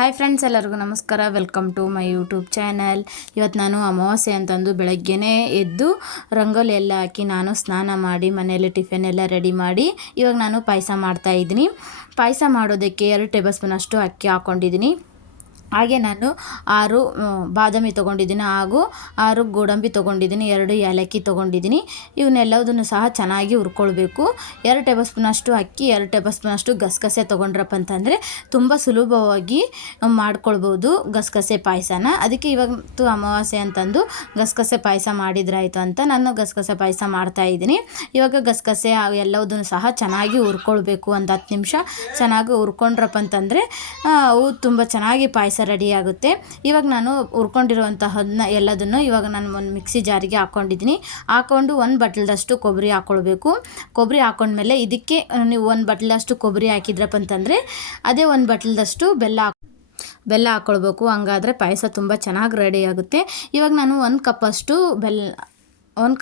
Hi friends, ಎಲ್ಲರಿಗೂ ನಮಸ್ಕಾರ. Welcome to my YouTube channel. ಇವತ್ತು ನಾನು ಅಮಾವಾಸ್ಯೆ ಅಂತಂದು ಬೆಳಗ್ಗೆನೇ ಎದ್ದು ರಂಗೋಲಿ ಎಲ್ಲ ಹಾಕಿ ನಾನು ಸ್ನಾನ ಮಾಡಿ ಮನೆಯಲ್ಲಿ ಟಿಫಿನ್ ಎಲ್ಲ ರೆಡಿ ಮಾಡಿ ಇವಾಗ ನಾನು ಪಾಯಸ ಮಾಡ್ತಾಯಿದ್ದೀನಿ. ಪಾಯಸ ಮಾಡೋದಕ್ಕೆ 2 ಟೇಬಲ್ ಸ್ಪೂನ್ ಅಷ್ಟು ಅಕ್ಕಿ ಹಾಕ್ಕೊಂಡಿದ್ದೀನಿ. ಹಾಗೆ ನಾನು 6 ಬಾದಾಮಿ ತೊಗೊಂಡಿದ್ದೀನಿ ಹಾಗೂ 6 ಗೋಡಂಬಿ ತೊಗೊಂಡಿದ್ದೀನಿ, 2 ಏಲಕ್ಕಿ ತೊಗೊಂಡಿದ್ದೀನಿ. ಇವನ್ನೆಲ್ಲದನ್ನು ಸಹ ಚೆನ್ನಾಗಿ ಹುರ್ಕೊಳ್ಬೇಕು. 2 ಟೇಬಲ್ ಸ್ಪೂನ್ ಅಷ್ಟು ಅಕ್ಕಿ, 2 ಟೇಬಲ್ ಸ್ಪೂನ್ ಅಷ್ಟು ಗಸಗಸೆ ತೊಗೊಂಡ್ರಪ್ಪ ಅಂತಂದರೆ ತುಂಬ ಸುಲಭವಾಗಿ ಮಾಡ್ಕೊಳ್ಬೋದು ಗಸಗಸೆ ಪಾಯಸನ. ಅದಕ್ಕೆ ಇವತ್ತು ಅಮಾವಾಸ್ಯೆ ಅಂತಂದು ಗಸಗಸೆ ಪಾಯಸ ಮಾಡಿದ್ರಾಯಿತು ಅಂತ ನಾನು ಗಸಗಸೆ ಪಾಯಸ ಮಾಡ್ತಾಯಿದ್ದೀನಿ. ಇವಾಗ ಗಸಗಸೆ ಎಲ್ಲದನ್ನು ಸಹ ಚೆನ್ನಾಗಿ ಹುರ್ಕೊಳ್ಬೇಕು. ಒಂದು 10 ನಿಮಿಷ ಚೆನ್ನಾಗಿ ಹುರ್ಕೊಂಡ್ರಪ್ಪ ಅಂತಂದರೆ ಅವು ತುಂಬ ಚೆನ್ನಾಗಿ ಪಾಯಸ ರೆಡಿ ಆಗುತ್ತೆ. ಇವಾಗ ನಾನು ಹುರ್ಕೊಂಡಿರುವಂತಹದನ್ನ ಎಲ್ಲದನ್ನು ಇವಾಗ ನಾನು ಒಂದು ಮಿಕ್ಸಿ ಜಾರಿಗೆ ಹಾಕ್ಕೊಂಡಿದ್ದೀನಿ. ಹಾಕ್ಕೊಂಡು 1 ಬಟ್ಲದಷ್ಟು ಕೊಬ್ಬರಿ ಹಾಕ್ಕೊಳ್ಬೇಕು. ಕೊಬ್ಬರಿ ಹಾಕ್ಕೊಂಡ್ಮೇಲೆ ಇದಕ್ಕೆ ನೀವು 1 ಬಟ್ಲದಷ್ಟು ಕೊಬ್ಬರಿ ಹಾಕಿದ್ರಪ್ಪ ಅಂತಂದರೆ ಅದೇ 1 ಬಟ್ಲದಷ್ಟು ಬೆಲ್ಲ ಹಾಕ್ಕೊಳ್ಬೇಕು. ಹಂಗಾದರೆ ಪಾಯಸ ತುಂಬ ಚೆನ್ನಾಗಿ ರೆಡಿ ಆಗುತ್ತೆ. ಇವಾಗ ನಾನು 1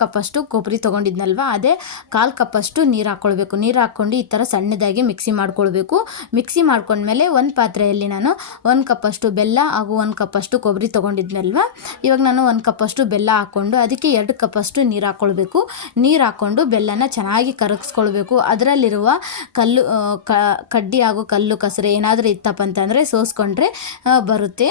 ಕಪ್ಪಷ್ಟು ಕೊಬ್ಬರಿ ತೊಗೊಂಡಿದ್ನಲ್ವ, ಅದೇ 1/4 ಕಪ್ಪಷ್ಟು ನೀರು ಹಾಕ್ಕೊಳ್ಬೇಕು. ನೀರು ಹಾಕ್ಕೊಂಡು ಈ ಥರ ಸಣ್ಣದಾಗಿ ಮಿಕ್ಸಿ ಮಾಡ್ಕೊಳ್ಬೇಕು. ಮಿಕ್ಸಿ ಮಾಡ್ಕೊಂಡ್ಮೇಲೆ ಒಂದು ಪಾತ್ರೆಯಲ್ಲಿ ನಾನು 1 ಕಪ್ಪಷ್ಟು ಬೆಲ್ಲ ಹಾಗೂ 1 ಕಪ್ಪಷ್ಟು ಕೊಬ್ಬರಿ ತೊಗೊಂಡಿದ್ನಲ್ವ, ಇವಾಗ ನಾನು 1 ಕಪ್ಪಷ್ಟು ಬೆಲ್ಲ ಹಾಕ್ಕೊಂಡು ಅದಕ್ಕೆ 2 ಕಪ್ಪಷ್ಟು ನೀರು ಹಾಕ್ಕೊಳ್ಬೇಕು. ನೀರು ಹಾಕ್ಕೊಂಡು ಬೆಲ್ಲನ ಚೆನ್ನಾಗಿ ಕರಗಿಸ್ಕೊಳ್ಬೇಕು. ಅದರಲ್ಲಿರುವ ಕಡ್ಡಿ ಹಾಗೂ ಕಲ್ಲು ಕಸರೆ ಏನಾದರೂ ಇತ್ತಪ್ಪ ಅಂತಂದರೆ ಸೋಸ್ಕೊಂಡ್ರೆ ಬರುತ್ತೆ.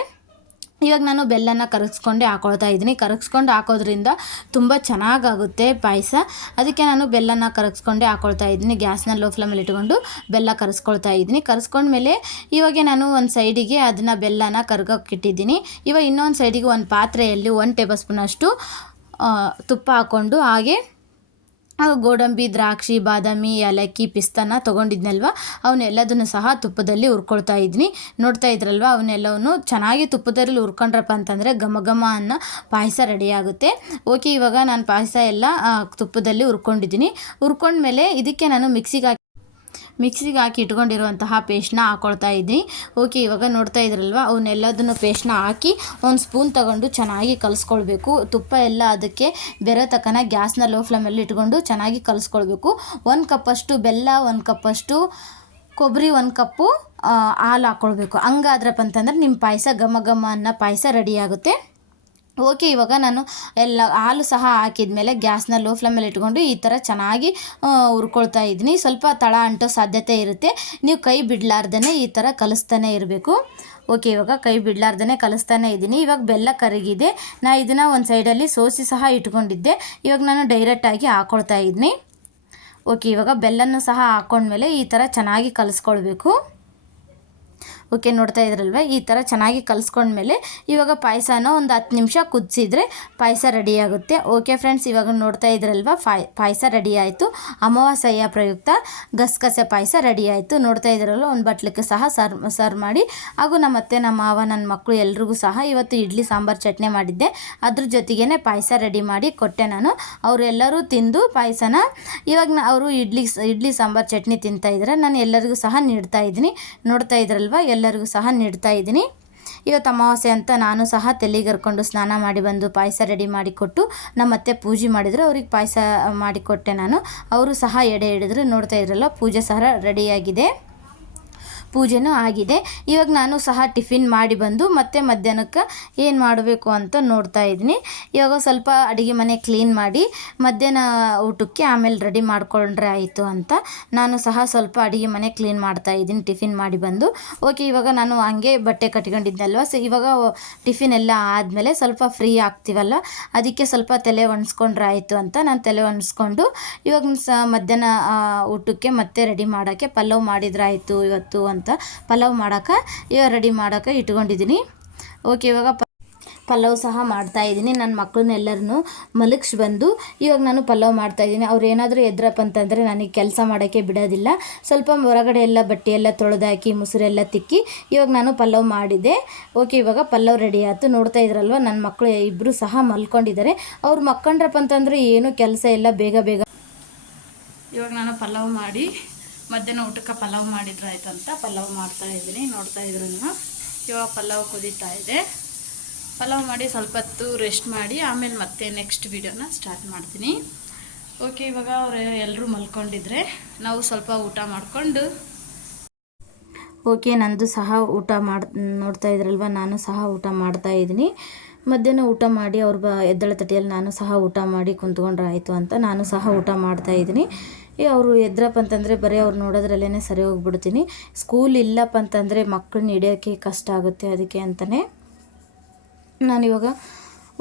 ಇವಾಗ ನಾನು ಬೆಲ್ಲನ ಕರಗಿಸ್ಕೊಂಡೆ ಹಾಕ್ಕೊಳ್ತಾ ಇದ್ದೀನಿ. ಕರಗಿಸ್ಕೊಂಡು ಹಾಕೋದ್ರಿಂದ ತುಂಬ ಚೆನ್ನಾಗಾಗುತ್ತೆ ಪಾಯಸ. ಅದಕ್ಕೆ ನಾನು ಬೆಲ್ಲನ ಕರಗಿಸ್ಕೊಂಡೆ ಹಾಕ್ಕೊಳ್ತಾ ಇದ್ದೀನಿ. ಗ್ಯಾಸ್ನ ಲೋ ಫ್ಲೇಮಲ್ಲಿ ಇಟ್ಕೊಂಡು ಬೆಲ್ಲ ಕರಗಿಸ್ಕೊಳ್ತಾ ಇದ್ದೀನಿ. ಕರಗಿಸ್ಕೊಂಡ್ಮೇಲೆ ಇವಾಗ ನಾನು ಒಂದು ಸೈಡಿಗೆ ಅದನ್ನು ಬೆಲ್ಲನ ಕರಗೋಕ್ಕಿಟ್ಟಿದ್ದೀನಿ. ಇವಾಗ ಇನ್ನೊಂದು ಸೈಡಿಗೆ ಒಂದು ಪಾತ್ರೆಯಲ್ಲಿ 1 ಟೇಬಲ್ ಸ್ಪೂನ್ ಅಷ್ಟು ತುಪ್ಪ ಹಾಕ್ಕೊಂಡು ಹಾಗೆ ಗೋಡಂಬಿ, ದ್ರಾಕ್ಷಿ, ಬಾದಾಮಿ, ಏಲಕ್ಕಿ, ಪಿಸ್ತಾನ ತೊಗೊಂಡಿದ್ನಲ್ವ ಅವನ್ನೆಲ್ಲದನ್ನು ಸಹ ತುಪ್ಪದಲ್ಲಿ ಹುರ್ಕೊಳ್ತಾ ಇದ್ದೀನಿ. ನೋಡ್ತಾ ಇದ್ರಲ್ವ, ಅವನ್ನೆಲ್ಲವನ್ನು ಚೆನ್ನಾಗಿ ತುಪ್ಪದಲ್ಲಿ ಹುರ್ಕೊಂಡ್ರಪ್ಪ ಅಂತಂದರೆ ಘಮ ಘಮ ಅನ್ನೋ ಪಾಯಸ ರೆಡಿ ಆಗುತ್ತೆ. ಓಕೆ, ಇವಾಗ ನಾನು ಪಾಯಸ ಎಲ್ಲ ತುಪ್ಪದಲ್ಲಿ ಹುರ್ಕೊಂಡಿದ್ದೀನಿ. ಹುರ್ಕೊಂಡ್ಮೇಲೆ ಇದಕ್ಕೆ ನಾನು ಮಿಕ್ಸಿಗೆ ಹಾಕಿ ಇಟ್ಕೊಂಡಿರುವಂತಹ ಪೇಸ್ಟ್ನ ಹಾಕ್ಕೊಳ್ತಾ ಇದ್ದೀನಿ. ಓಕೆ, ಇವಾಗ ನೋಡ್ತಾ ಇದ್ರಲ್ವ, ಅವನ್ನೆಲ್ಲದನ್ನು ಪೇಸ್ಟ್ನ ಹಾಕಿ 1 ಸ್ಪೂನ್ ತಗೊಂಡು ಚೆನ್ನಾಗಿ ಕಲಿಸ್ಕೊಳ್ಬೇಕು. ತುಪ್ಪ ಎಲ್ಲ ಅದಕ್ಕೆ ಬೆರೆ ತಕ್ಕನ ಗ್ಯಾಸ್ನ ಲೋ ಫ್ಲೇಮಲ್ಲಿ ಇಟ್ಕೊಂಡು ಚೆನ್ನಾಗಿ ಕಲಿಸ್ಕೊಳ್ಬೇಕು. 1 ಕಪ್ಪಷ್ಟು ಬೆಲ್ಲ, 1 ಕಪ್ಪಷ್ಟು ಕೊಬ್ಬರಿ, 1 ಕಪ್ಪು ಹಾಲು ಹಾಕ್ಕೊಳ್ಬೇಕು. ಹಂಗಾದ್ರಪ್ಪ ಅಂತಂದರೆ ನಿಮ್ಮ ಪಾಯಸ ಘಮ ಘಮ ಅನ್ನೋ ಪಾಯಸ ರೆಡಿಯಾಗುತ್ತೆ. ಓಕೆ, ಇವಾಗ ನಾನು ಎಲ್ಲ ಹಾಲು ಸಹ ಹಾಕಿದ್ಮೇಲೆ ಗ್ಯಾಸ್ನ ಲೋ ಫ್ಲೇಮಲ್ಲಿ ಇಟ್ಕೊಂಡು ಈ ಥರ ಚೆನ್ನಾಗಿ ಹುರ್ಕೊಳ್ತಾ ಇದ್ದೀನಿ. ಸ್ವಲ್ಪ ತಳ ಅಂಟೋ ಸಾಧ್ಯತೆ ಇರುತ್ತೆ. ನೀವು ಕೈ ಬಿಡಲಾರ್ದೇ ಈ ಥರ ಕಲಿಸ್ತಾನೆ ಇರಬೇಕು. ಓಕೆ, ಇವಾಗ ಕೈ ಬಿಡಲಾರ್ದೇ ಕಲಿಸ್ತಾನೆ ಇದ್ದೀನಿ. ಇವಾಗ ಬೆಲ್ಲ ಕರಗಿದೆ. ನಾನು ಇದನ್ನು ಒಂದು ಸೈಡಲ್ಲಿ ಸೋಸಿ ಸಹ ಇಟ್ಕೊಂಡಿದ್ದೆ. ಇವಾಗ ನಾನು ಡೈರೆಕ್ಟಾಗಿ ಹಾಕ್ಕೊಳ್ತಾ ಇದ್ದೀನಿ. ಓಕೆ, ಇವಾಗ ಬೆಲ್ಲನೂ ಸಹ ಹಾಕ್ಕೊಂಡ್ಮೇಲೆ ಈ ಥರ ಚೆನ್ನಾಗಿ ಕಲಿಸ್ಕೊಳ್ಬೇಕು. ಓಕೆ, ನೋಡ್ತಾ ಇದ್ರಲ್ವ, ಈ ಥರ ಚೆನ್ನಾಗಿ ಕಲಿಸ್ಕೊಂಡ್ಮೇಲೆ ಇವಾಗ ಪಾಯಸನ ಒಂದು 10 ನಿಮಿಷ ಕುದಿಸಿದ್ರೆ ಪಾಯಸ ರೆಡಿಯಾಗುತ್ತೆ. ಓಕೆ ಫ್ರೆಂಡ್ಸ್, ಇವಾಗ ನೋಡ್ತಾ ಇದ್ರಲ್ವ, ಪಾಯಸ ರೆಡಿ ಆಯಿತು. ಅಮಾವಾಸ್ಯೆಯ ಪ್ರಯುಕ್ತ ಗಸಗಸೆ ಪಾಯಸ ರೆಡಿ ಆಯಿತು. ನೋಡ್ತಾ ಇದ್ರಲ್ವ, ಒಂದು ಬಟ್ಲಕ್ಕೆ ಸಹ ಸರ್ವ್ ಮಾಡಿ ಹಾಗೂ ನಮ್ಮ ಅತ್ತೆ, ನಮ್ಮ ಮಾವ, ನನ್ನ ಮಕ್ಕಳು ಎಲ್ರಿಗೂ ಸಹ ಇವತ್ತು ಇಡ್ಲಿ ಸಾಂಬಾರು ಚಟ್ನಿ ಮಾಡಿದ್ದೆ. ಅದ್ರ ಜೊತೆಗೇ ಪಾಯಸ ರೆಡಿ ಮಾಡಿ ಕೊಟ್ಟೆ ನಾನು. ಅವರೆಲ್ಲರೂ ತಿಂದು ಪಾಯಸನ ಇವಾಗ ಅವರು ಇಡ್ಲಿ ಸಾಂಬಾರು ಚಟ್ನಿ ತಿಂತಾಯಿದ್ರೆ ನಾನು ಎಲ್ಲರಿಗೂ ಸಹ ನೀಡ್ತಾ ಇದ್ದೀನಿ. ನೋಡ್ತಾ ಇದ್ರಲ್ವ, ಎಲ್ಲರಿಗೂ ಸಹ ನೀಡ್ತಾ ಇದ್ದೀನಿ. ಇವತ್ತು ಅಮಾವಾಸ್ಯೆ ಅಂತ ನಾನು ಸಹ ತಲೆಗರ್ಕೊಂಡು ಸ್ನಾನ ಮಾಡಿ ಬಂದು ಪಾಯಸ ರೆಡಿ ಮಾಡಿಕೊಟ್ಟು ನಮ್ಮತ್ತೆ ಪೂಜೆ ಮಾಡಿದ್ರು. ಅವ್ರಿಗೆ ಪಾಯಸ ಮಾಡಿಕೊಟ್ಟೆ ನಾನು. ಅವರು ಸಹ ಎಡೆ ಹಿಡಿದ್ರು. ನೋಡ್ತಾ ಇದ್ರಲ್ಲ, ಪೂಜೆ ಸಹ ರೆಡಿಯಾಗಿದೆ, ಪೂಜೆನೂ ಆಗಿದೆ. ಇವಾಗ ನಾನು ಸಹ ಟಿಫಿನ್ ಮಾಡಿ ಬಂದು ಮತ್ತೆ ಮಧ್ಯಾಹ್ನಕ್ಕೆ ಏನು ಮಾಡಬೇಕು ಅಂತ ನೋಡ್ತಾ ಇದ್ದೀನಿ. ಇವಾಗ ಸ್ವಲ್ಪ ಅಡುಗೆ ಮನೆ ಕ್ಲೀನ್ ಮಾಡಿ ಮಧ್ಯಾಹ್ನ ಊಟಕ್ಕೆ ಆಮೇಲೆ ರೆಡಿ ಮಾಡಿಕೊಂಡ್ರೆ ಆಯಿತು ಅಂತ ನಾನು ಸಹ ಸ್ವಲ್ಪ ಅಡುಗೆ ಮನೆ ಕ್ಲೀನ್ ಮಾಡ್ತಾ ಇದ್ದೀನಿ ಟಿಫಿನ್ ಮಾಡಿ ಬಂದು. ಓಕೆ, ಇವಾಗ ನಾನು ಹಂಗೆ ಬಟ್ಟೆ ಕಟ್ಕೊಂಡಿದ್ದಲ್ವ, ಸೊ ಇವಾಗ ಟಿಫಿನ್ ಎಲ್ಲ ಆದಮೇಲೆ ಸ್ವಲ್ಪ ಫ್ರೀ ಆಗ್ತೀವಲ್ಲ, ಅದಕ್ಕೆ ಸ್ವಲ್ಪ ತಲೆ ಒಣಸ್ಕೊಂಡ್ರೆ ಆಯಿತು ಅಂತ ನಾನು ತಲೆ ಒಣಸ್ಕೊಂಡು ಇವಾಗ ಮಧ್ಯಾಹ್ನ ಊಟಕ್ಕೆ ಮತ್ತೆ ರೆಡಿ ಮಾಡೋಕ್ಕೆ ಪಲಾವ್ ಮಾಡಿದ್ರೆ ಆಯಿತು ಇವತ್ತು ಅಂತ ಪಲಾವ್ ಮಾಡೋಕೆ ಇವಾಗ ರೆಡಿ ಮಾಡೋಕೆ ಇಟ್ಕೊಂಡಿದ್ದೀನಿ. ಓಕೆ, ಇವಾಗ ಪಲಾವ್ ಸಹ ಮಾಡ್ತಾಯಿದ್ದೀನಿ. ನನ್ನ ಮಕ್ಕಳನ್ನೆಲ್ಲರನ್ನೂ ಮಲಗಿಸಿ ಬಂದು ಇವಾಗ ನಾನು ಪಲಾವ್ ಮಾಡ್ತಾಯಿದ್ದೀನಿ. ಅವ್ರು ಏನಾದರೂ ಎದ್ರಪ್ಪ ಅಂತಂದರೆ ನನಗೆ ಕೆಲಸ ಮಾಡೋಕ್ಕೆ ಬಿಡೋದಿಲ್ಲ. ಸ್ವಲ್ಪ ಹೊರಗಡೆ ಎಲ್ಲ ಬಟ್ಟೆ ಎಲ್ಲ ತೊಳೆದಾಕಿ ಮೊಸರೆಲ್ಲ ತಿಕ್ಕಿ ಇವಾಗ ನಾನು ಪಲಾವ್ ಮಾಡಿದೆ. ಓಕೆ, ಇವಾಗ ಪಲಾವ್ ರೆಡಿ ಆಯಿತು. ನೋಡ್ತಾ ಇದ್ರಲ್ವ, ನನ್ನ ಮಕ್ಕಳು ಇಬ್ಬರು ಸಹ ಮಲ್ಕೊಂಡಿದ್ದಾರೆ. ಅವ್ರು ಮಲ್ಕೊಂಡ್ರಪ್ಪ ಅಂತಂದರೆ ಏನೂ ಕೆಲಸ ಇಲ್ಲ, ಬೇಗ ಇವಾಗ ನಾನು ಪಲಾವ್ ಮಾಡಿ ಮಧ್ಯಾಹ್ನ ಊಟಕ್ಕೆ ಪಲಾವ್ ಮಾಡಿದ್ರೆ ಆಯ್ತು ಅಂತ ಪಲಾವ್ ಮಾಡ್ತಾಯಿದ್ದೀನಿ. ನೋಡ್ತಾ ಇದ್ರಲ್ವ, ಇವಾಗ ಪಲಾವ್ ಕುದೀತಾ ಇದೆ. ಪಲಾವ್ ಮಾಡಿ ಸ್ವಲ್ಪ ಹೊತ್ತು ರೆಸ್ಟ್ ಮಾಡಿ ಆಮೇಲೆ ಮತ್ತೆ ನೆಕ್ಸ್ಟ್ ವಿಡಿಯೋನ ಸ್ಟಾರ್ಟ್ ಮಾಡ್ತೀನಿ. ಓಕೆ, ಇವಾಗ ಅವರು ಎಲ್ಲರೂ ಮಲ್ಕೊಂಡಿದ್ರೆ ನಾವು ಸ್ವಲ್ಪ ಊಟ ಮಾಡಿಕೊಂಡು ಓಕೆ, ನಂದು ಸಹ ಊಟ ನೋಡ್ತಾ ಇದ್ರಲ್ವ, ನಾನು ಸಹ ಊಟ ಮಾಡ್ತಾ ಇದ್ದೀನಿ. ಮಧ್ಯಾಹ್ನ ಊಟ ಮಾಡಿ ಅವ್ರು ಎದ್ದಳ ತಟ್ಟಿಯಲ್ಲಿ ನಾನು ಸಹ ಊಟ ಮಾಡಿ ಕುಂತ್ಕೊಂಡ್ರೆ ಆಯಿತು ಅಂತ ನಾನು ಸಹ ಊಟ ಮಾಡ್ತಾ ಇದ್ದೀನಿ. ಅವರು ಎದ್ರಪ್ಪ ಅಂತಂದರೆ ಬರೀ ಅವ್ರು ನೋಡೋದ್ರಲ್ಲೇ ಸರಿ ಹೋಗ್ಬಿಡ್ತೀನಿ. ಸ್ಕೂಲ್ ಇಲ್ಲಪ್ಪ ಅಂತಂದರೆ ಮಕ್ಕಳನ್ನ ಹಿಡಿಯೋಕ್ಕೆ ಕಷ್ಟ ಆಗುತ್ತೆ, ಅದಕ್ಕೆ ಅಂತಲೇ ನಾನಿವಾಗ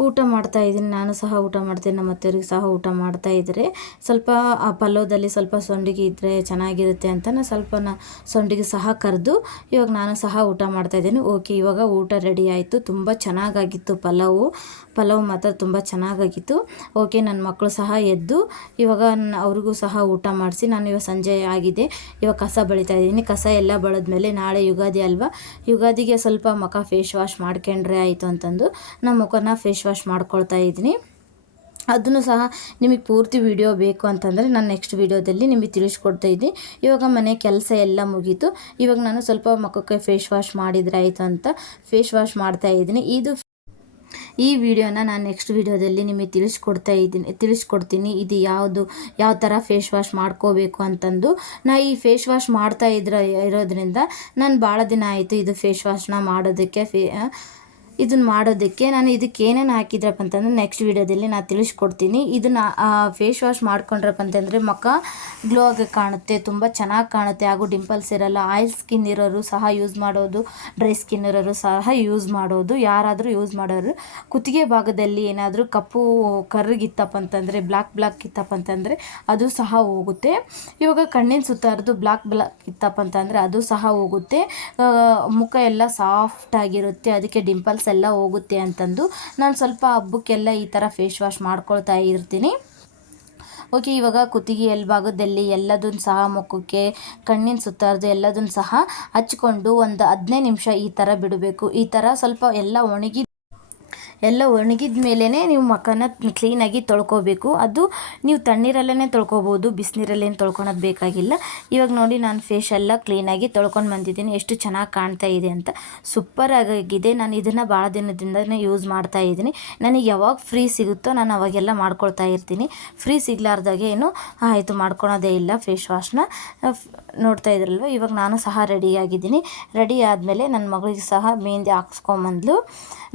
ಊಟ ಮಾಡ್ತಾಯಿದ್ದೀನಿ. ನಾನು ಸಹ ಊಟ ಮಾಡ್ತೀನಿ, ನಮ್ಮ ಅತ್ತೆಯವ್ರಿಗೆ ಸಹ ಊಟ ಮಾಡ್ತಾಯಿದ್ದಾರೆ. ಸ್ವಲ್ಪ ಆ ಪಲ್ಯದಲ್ಲಿ ಸ್ವಲ್ಪ ಸೊಂಡಿಗೆ ಇದ್ದರೆ ಚೆನ್ನಾಗಿರುತ್ತೆ ಅಂತ ಸೊಂಡಿಗೆ ಸಹ ಕರೆದು ಇವಾಗ ನಾನು ಸಹ ಊಟ ಮಾಡ್ತಾಯಿದ್ದೀನಿ. ಓಕೆ, ಇವಾಗ ಊಟ ರೆಡಿ ಆಯಿತು. ತುಂಬ ಚೆನ್ನಾಗಾಗಿತ್ತು ಪಲಾವು ಮಾತ್ರ ತುಂಬ ಚೆನ್ನಾಗಾಗಿತ್ತು. ಓಕೆ, ನನ್ನ ಮಕ್ಕಳು ಸಹ ಎದ್ದು ಇವಾಗ ಅವ್ರಿಗೂ ಸಹ ಊಟ ಮಾಡಿಸಿ ನಾನು ಇವಾಗ ಸಂಜೆ ಆಗಿದೆ, ಇವಾಗ ಕಸ ಬಳಿತಾ ಇದ್ದೀನಿ. ಕಸ ಎಲ್ಲ ಬಳಿದ್ಮೇಲೆ ನಾಳೆ ಯುಗಾದಿ ಅಲ್ವಾ, ಯುಗಾದಿಗೆ ಸ್ವಲ್ಪ ಮುಖ ಫೇಸ್ ವಾಶ್ ಮಾಡ್ಕೊಂಡ್ರೆ ಆಯಿತು ಅಂತಂದು ನಮ್ಮ ಮುಖನ ಫೇಸ್ ವಾಶ್ ಮಾಡ್ಕೊಳ್ತಾ ಇದ್ದೀನಿ. ಅದನ್ನು ಸಹ ನಿಮಗೆ ಪೂರ್ತಿ ವಿಡಿಯೋ ಬೇಕು ಅಂತಂದರೆ ನಾನು ನೆಕ್ಸ್ಟ್ ವಿಡಿಯೋದಲ್ಲಿ ನಿಮಗೆ ತಿಳಿಸ್ಕೊಡ್ತಾ ಇದ್ದೀನಿ. ಇವಾಗ ಮನೆ ಕೆಲಸ ಎಲ್ಲ ಮುಗೀತು. ಇವಾಗ ನಾನು ಸ್ವಲ್ಪ ಮುಖಕ್ಕೆ ಫೇಸ್ ವಾಶ್ ಮಾಡಿದರೆ ಆಯಿತು ಅಂತ ಫೇಸ್ ವಾಶ್ ಮಾಡ್ತಾ ಇದ್ದೀನಿ. ಈ ವಿಡಿಯೋನ ನಾನು ನೆಕ್ಸ್ಟ್ ವಿಡಿಯೋದಲ್ಲಿ ನಿಮಗೆ ತಿಳಿಸ್ಕೊಡ್ತೀನಿ ಇದು ಯಾವ ಥರ ಫೇಸ್ ವಾಶ್ ಮಾಡ್ಕೋಬೇಕು ಅಂತಂದು. ಈ ಫೇಸ್ ವಾಶ್ ಮಾಡ್ತಾ ಇರೋದ್ರಿಂದ ನಾನು ಭಾಳ ದಿನ ಆಯಿತು ಇದು ಫೇಸ್ ವಾಶ್ನ ಮಾಡೋದಕ್ಕೆ ನಾನು ಇದಕ್ಕೆ ಏನೇನು ಹಾಕಿದ್ರಪ್ಪ ಅಂತಂದರೆ ನೆಕ್ಸ್ಟ್ ವಿಡಿಯೋದಲ್ಲಿ ನಾನು ತಿಳಿಸ್ಕೊಡ್ತೀನಿ. ಇದನ್ನು ಫೇಸ್ ವಾಶ್ ಮಾಡ್ಕೊಂಡ್ರಪ್ಪ ಅಂತಂದರೆ ಮುಖ ಗ್ಲೋ ಆಗಿ ಕಾಣುತ್ತೆ, ತುಂಬ ಚೆನ್ನಾಗಿ ಕಾಣುತ್ತೆ, ಹಾಗೂ ಡಿಂಪಲ್ಸ್ ಇರಲ್ಲ. ಆಯಿಲ್ ಸ್ಕಿನ್ ಇರೋರು ಸಹ ಯೂಸ್ ಮಾಡೋದು, ಡ್ರೈ ಸ್ಕಿನ್ ಇರೋರು ಸಹ ಯೂಸ್ ಮಾಡೋದು. ಯಾರಾದರೂ ಯೂಸ್ ಮಾಡೋರು ಕುತ್ತಿಗೆ ಭಾಗದಲ್ಲಿ ಏನಾದರೂ ಕಪ್ಪು ಕರ್ರಗಿತ್ತಪ್ಪ ಅಂತಂದರೆ ಬ್ಲ್ಯಾಕ್ ಇತ್ತಪ್ಪ ಅಂತಂದರೆ ಅದು ಸಹ ಹೋಗುತ್ತೆ. ಇವಾಗ ಕಣ್ಣಿನ ಸುತ್ತಾರದು ಬ್ಲ್ಯಾಕ್ ಇತ್ತಪ್ಪ ಅಂತಂದರೆ ಅದು ಸಹ ಹೋಗುತ್ತೆ. ಮುಖ ಎಲ್ಲ ಸಾಫ್ಟ್ ಆಗಿರುತ್ತೆ, ಅದಕ್ಕೆ ಡಿಂಪಲ್ಸ್ ಎಲ್ಲ ಹೋಗುತ್ತೆ ಅಂತಂದು ನಾನು ಸ್ವಲ್ಪ ಹಬ್ಬಕ್ಕೆಲ್ಲ ಈ ಥರ ಫೇಸ್ ವಾಶ್ ಮಾಡ್ಕೊಳ್ತಾ ಇರ್ತೀನಿ. ಓಕೆ, ಇವಾಗ ಕುತ್ತಿಗೆ ಭಾಗದಲ್ಲಿ ಎಲ್ಲದನ್ನು ಸಹ ಮುಖಕ್ಕೆ ಕಣ್ಣಿನ ಸುತ್ತಾರದು ಎಲ್ಲದನ್ನು ಸಹ ಹಚ್ಕೊಂಡು ಒಂದು 15 ನಿಮಿಷ ಈ ಥರ ಬಿಡಬೇಕು. ಈ ಥರ ಸ್ವಲ್ಪ ಎಲ್ಲ ಒಣಗಿದ ಮೇಲೇ ನೀವು ಮುಖನ ಕ್ಲೀನಾಗಿ ತೊಳ್ಕೊಬೇಕು. ಅದು ನೀವು ತಣ್ಣೀರಲ್ಲೇ ತೊಳ್ಕೊಬೋದು, ಬಿಸಿನೀರಲ್ಲೇನು ತೊಳ್ಕೊಳೋದು ಬೇಕಾಗಿಲ್ಲ. ಇವಾಗ ನೋಡಿ, ನಾನು ಫೇಸ್ ಎಲ್ಲ ಕ್ಲೀನಾಗಿ ತೊಳ್ಕೊಂಡು ಬಂದಿದ್ದೀನಿ. ಎಷ್ಟು ಚೆನ್ನಾಗಿ ಕಾಣ್ತಾ ಇದೆ ಅಂತ, ಸೂಪರ್ ಆಗಿದೆ. ನಾನು ಇದನ್ನು ಭಾಳ ದಿನದಿಂದನೇ ಯೂಸ್ ಮಾಡ್ತಾ ಇದ್ದೀನಿ. ನನಗೆ ಯಾವಾಗ ಫ್ರೀ ಸಿಗುತ್ತೋ ನಾನು ಅವಾಗೆಲ್ಲ ಮಾಡ್ಕೊಳ್ತಾ ಇರ್ತೀನಿ. ಫ್ರೀ ಸಿಗಲಾರ್ದಾಗೆ ಆಯಿತು ಮಾಡ್ಕೊಳೋದೇ ಇಲ್ಲ ಫೇಸ್ ವಾಶ್ನ. ನೋಡ್ತಾ ಇದ್ರಲ್ವ, ಇವಾಗ ನಾನು ಸಹ ರೆಡಿಯಾಗಿದ್ದೀನಿ. ರೆಡಿ ಆದಮೇಲೆ ನನ್ನ ಮಗಳಿಗೆ ಸಹ ಮೆಹಂದಿ ಹಾಕ್ಸ್ಕೊಂಬಂದ್ಲು.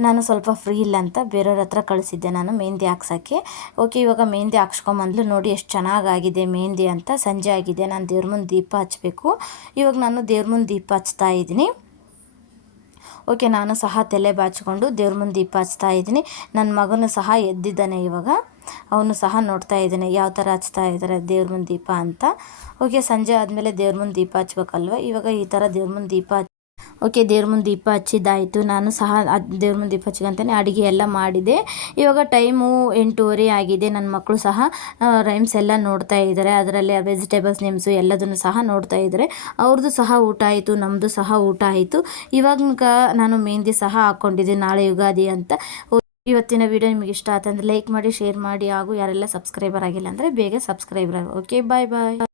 ನಾನು ಸ್ವಲ್ಪ ಫ್ರೀ ಇಲ್ಲ ಅಂತ ಬೇರೆಯವ್ರ ಹತ್ರ ಕಳಿಸಿದ್ದೆ ನಾನು ಮೆಹಂದಿ ಹಾಕ್ಸೋಕ್ಕೆ. ಓಕೆ, ಇವಾಗ ಮೆಹಂದಿ ಹಾಕ್ಸ್ಕೊಂಬಂದ್ಲು. ನೋಡಿ ಎಷ್ಟು ಚೆನ್ನಾಗಾಗಿದೆ ಮೆಹಂದಿ ಅಂತ. ಸಂಜೆ ಆಗಿದೆ, ನಾನು ದೇವ್ರ ಮುಂದೆ ದೀಪ ಹಚ್ಚಬೇಕು. ಇವಾಗ ನಾನು ದೇವ್ರ ಮುಂದೆ ದೀಪ ಹಚ್ತಾ ಇದ್ದೀನಿ. ಓಕೆ, ನಾನು ಸಹ ತಲೆ ಬಾಚಿಕೊಂಡು ದೇವ್ರ ಮುಂದೆ ದೀಪ ಹಚ್ತಾ ಇದ್ದೀನಿ. ನನ್ನ ಮಗನು ಸಹ ಎದ್ದಿದ್ದಾನೆ. ಇವಾಗ ಅವನು ಸಹ ನೋಡ್ತಾ ಇದ್ದಾನೆ ಯಾವ ಥರ ಹಚ್ತಾ ಇದ್ದಾರೆ ದೇವ್ರ ಮುಂದೆ ದೀಪ ಅಂತ. ಓಕೆ, ಸಂಜೆ ಆದಮೇಲೆ ದೇವ್ರ ಮುಂದೆ ದೀಪ ಹಚ್ಬೇಕಲ್ವ, ಇವಾಗ ಈ ಥರ ದೇವ್ರ ಮುಂದೆ ದೇವ್ರ ಮುಂದೆ ದೀಪ ಹಚ್ಚಿದ್ದಾಯಿತು. ನಾನು ಸಹ ದೇವ್ರ ಮುಂದೆ ದೀಪ ಹಚ್ಕೊಂತಾನೆ ಅಡುಗೆ ಎಲ್ಲ ಮಾಡಿದೆ. ಇವಾಗ ಟೈಮು 8:30 ಆಗಿದೆ. ನನ್ನ ಮಕ್ಕಳು ಸಹ ರೈಮ್ಸ್ ಎಲ್ಲ ನೋಡ್ತಾ ಇದ್ದಾರೆ, ಅದರಲ್ಲಿ ವೆಜಿಟೇಬಲ್ಸ್ ನೇಮ್ಸು ಎಲ್ಲದನ್ನು ಸಹ ನೋಡ್ತಾ ಇದ್ದಾರೆ. ಅವ್ರದ್ದು ಸಹ ಊಟ ಆಯಿತು, ನಮ್ಮದು ಸಹ ಊಟ ಆಯಿತು. ಇವಾಗ ನಾನು ಮೆಹಂದಿ ಸಹ ಹಾಕ್ಕೊಂಡಿದ್ದೀನಿ, ನಾಳೆ ಯುಗಾದಿ ಅಂತ. ಇವತ್ತಿನ ವಿಡಿಯೋ ನಿಮಗೆ ಇಷ್ಟ ಆಯ್ತಂದ್ರೆ ಲೈಕ್ ಮಾಡಿ, ಶೇರ್ ಮಾಡಿ, ಹಾಗೂ ಯಾರೆಲ್ಲ ಸಬ್ಸ್ಕ್ರೈಬರ್ ಆಗಿಲ್ಲ ಅಂದರೆ ಬೇಗ ಸಬ್ಸ್ಕ್ರೈಬರ್ ಆಗಿ. ಓಕೆ, ಬಾಯ್.